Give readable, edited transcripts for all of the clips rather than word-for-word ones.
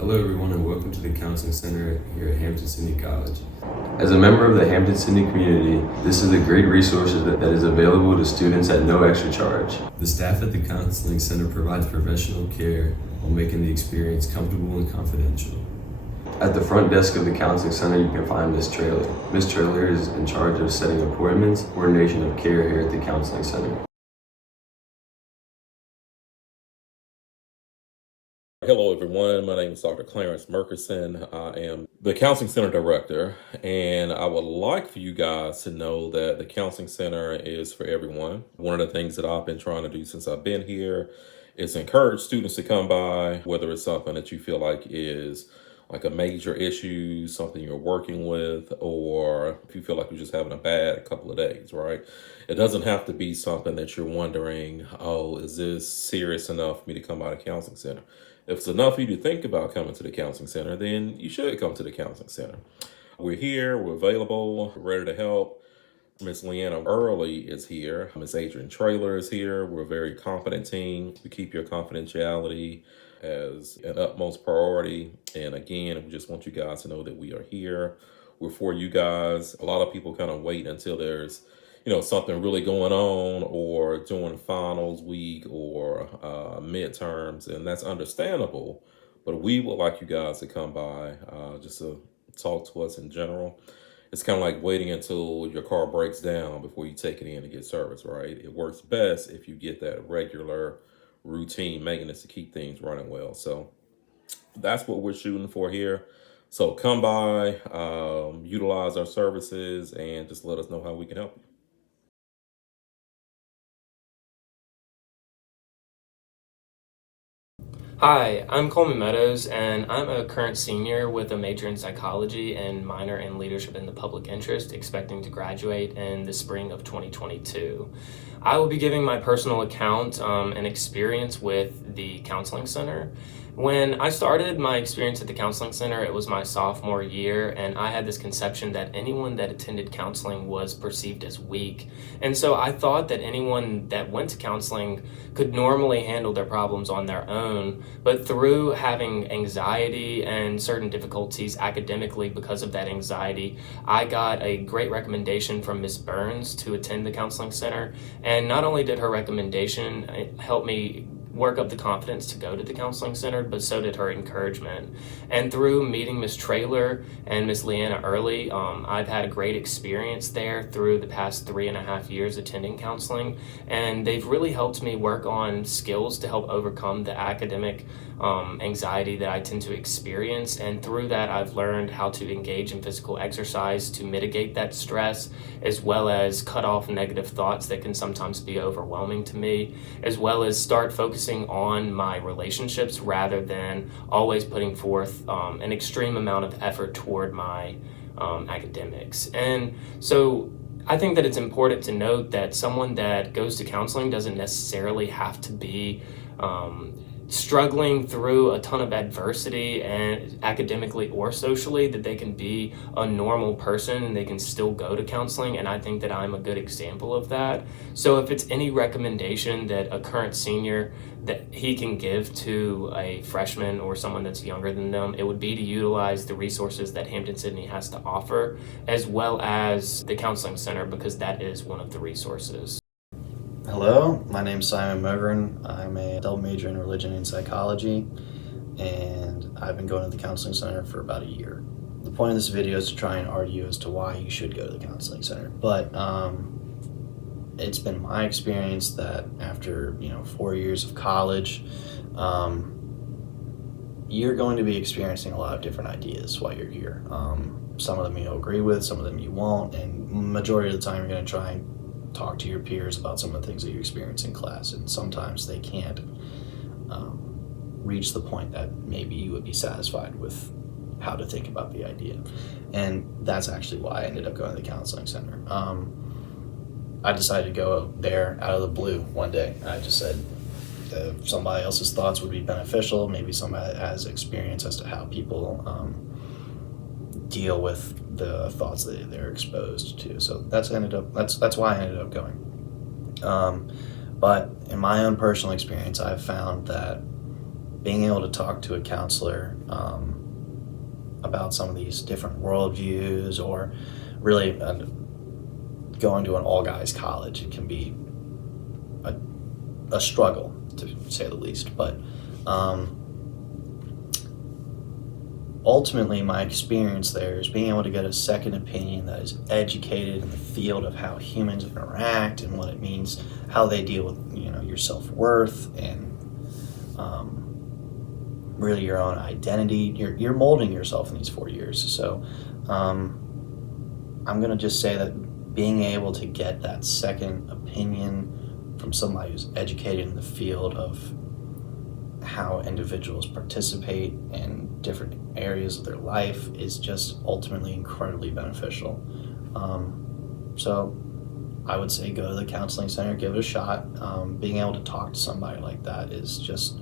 Hello everyone and welcome to the Counseling Center here at Hampton-Sydney College. As a member of the Hampton-Sydney community, this is a great resource that is available to students at no extra charge. The staff at the Counseling Center provides professional care while making the experience comfortable and confidential. At the front desk of the Counseling Center, you can find Ms. Traylor. Ms. Traylor is in charge of setting appointments, coordination of care here at the Counseling Center. Hello everyone, my name is Dr. Clarence Murkison. I am the Counseling Center Director, and I would like for you guys to know that the Counseling Center is for everyone. One of the things that I've been trying to do since I've been here is encourage students to come by, whether it's something that you feel like is like a major issue, something you're working with, or if you feel like you're just having a bad couple of days, right? It doesn't have to be something that you're wondering, oh, is this serious enough for me to come by the Counseling Center? If it's enough for you to think about coming to the Counseling Center, then you should come to the Counseling Center. We're here, we're available, we're ready to help. Miss Leanna Early is here. Miss Adrian Traylor is here. We're a very confident team. We keep your confidentiality as an utmost priority. And again, we just want you guys to know that we are here. We're for you guys. A lot of people kind of wait until there's something really going on, or during finals week or midterms, and that's understandable. But we would like you guys to come by just to talk to us in general. It's kind of like waiting until your car breaks down before you take it in to get service, right? It works best if you get that regular routine maintenance to keep things running well. So that's what we're shooting for here. So come by, utilize our services, and just let us know how we can help you. Hi, I'm Coleman Meadows, and I'm a current senior with a major in psychology and minor in leadership in the public interest, expecting to graduate in the spring of 2022. I will be giving my personal account and experience with the Counseling Center. When I started my experience at the Counseling Center, it was my sophomore year, and I had this conception that anyone that attended counseling was perceived as weak. And so I thought that anyone that went to counseling could normally handle their problems on their own, but through having anxiety and certain difficulties academically because of that anxiety, I got a great recommendation from Ms. Burns to attend the Counseling Center. And not only did her recommendation help me work up the confidence to go to the Counseling Center, but so did her encouragement. And through meeting Miss Traylor and Miss Leanna Early, I've had a great experience there through the past 3.5 years attending counseling, and they've really helped me work on skills to help overcome the academic anxiety that I tend to experience. And through that, I've learned how to engage in physical exercise to mitigate that stress, as well as cut off negative thoughts that can sometimes be overwhelming to me, as well as start focusing on my relationships rather than always putting forth an extreme amount of effort toward my academics. And so I think that it's important to note that someone that goes to counseling doesn't necessarily have to be struggling through a ton of adversity, and academically or socially, that they can be a normal person and they can still go to counseling. And I think that I'm a good example of that. So if it's any recommendation that a current senior that he can give to a freshman or someone that's younger than them, it would be to utilize the resources that Hampton-Sydney has to offer, as well as the Counseling Center, because that is one of the resources. Hello, my name is Simon Mogren. I'm a double major in religion and psychology, and I've been going to the Counseling Center for about a year. The point of this video is to try and argue as to why you should go to the Counseling Center. But it's been my experience that after 4 years of college, you're going to be experiencing a lot of different ideas while you're here. Some of them you'll agree with, some of them you won't, and majority of the time you're going to try and talk to your peers about some of the things that you experience in class, and sometimes they can't reach the point that maybe you would be satisfied with how to think about the idea. And that's actually why I ended up going to the Counseling Center. I decided to go there out of the blue one day. I just said if somebody else's thoughts would be beneficial, maybe somebody has experience as to how people deal with the thoughts that they're exposed to. So that's why I ended up going. But in my own personal experience, I've found that being able to talk to a counselor about some of these different worldviews, or really going to an all-guys college. It can be a struggle, to say the least. But ultimately, my experience there is being able to get a second opinion that is educated in the field of how humans interact and what it means, how they deal with your self-worth, and really your own identity. You're molding yourself in these 4 years. So I'm gonna just say that being able to get that second opinion from somebody who's educated in the field of how individuals participate in different areas of their life is just ultimately incredibly beneficial. So I would say go to the counseling center, give it a shot. Being able to talk to somebody like that is just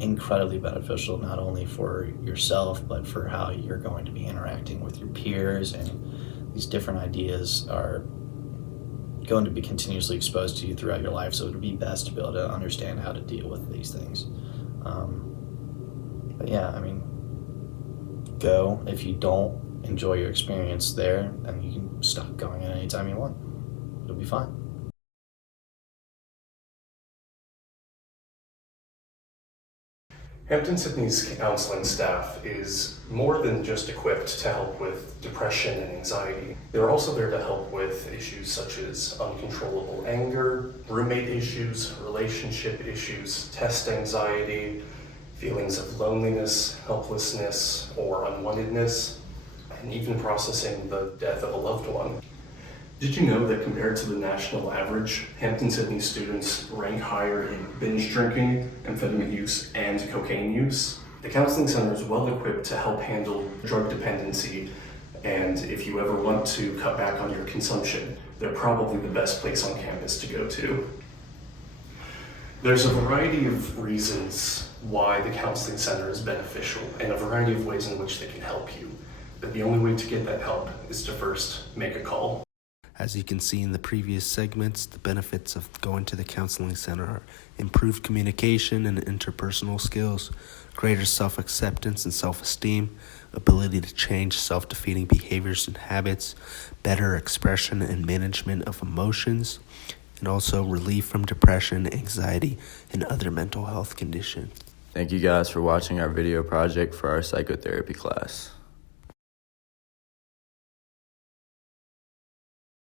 incredibly beneficial, not only for yourself, but for how you're going to be interacting with your peers, and these different ideas are going to be continuously exposed to you throughout your life, so it would be best to be able to understand how to deal with these things. But yeah, I mean, go. If you don't enjoy your experience there, then you can stop going at any time you want. It'll be fine. Hampton-Sydney's counseling staff is more than just equipped to help with depression and anxiety. They're also there to help with issues such as uncontrollable anger, roommate issues, relationship issues, test anxiety, feelings of loneliness, helplessness, or unwantedness, and even processing the death of a loved one. Did you know that compared to the national average, Hampton-Sydney students rank higher in binge drinking, amphetamine use, and cocaine use? The Counseling Center is well equipped to help handle drug dependency, and if you ever want to cut back on your consumption, they're probably the best place on campus to go to. There's a variety of reasons why the Counseling Center is beneficial, and a variety of ways in which they can help you. But the only way to get that help is to first make a call. As you can see in the previous segments, the benefits of going to the counseling center are improved communication and interpersonal skills, greater self-acceptance and self-esteem, ability to change self-defeating behaviors and habits, better expression and management of emotions, and also relief from depression, anxiety, and other mental health conditions. Thank you guys for watching our video project for our psychotherapy class.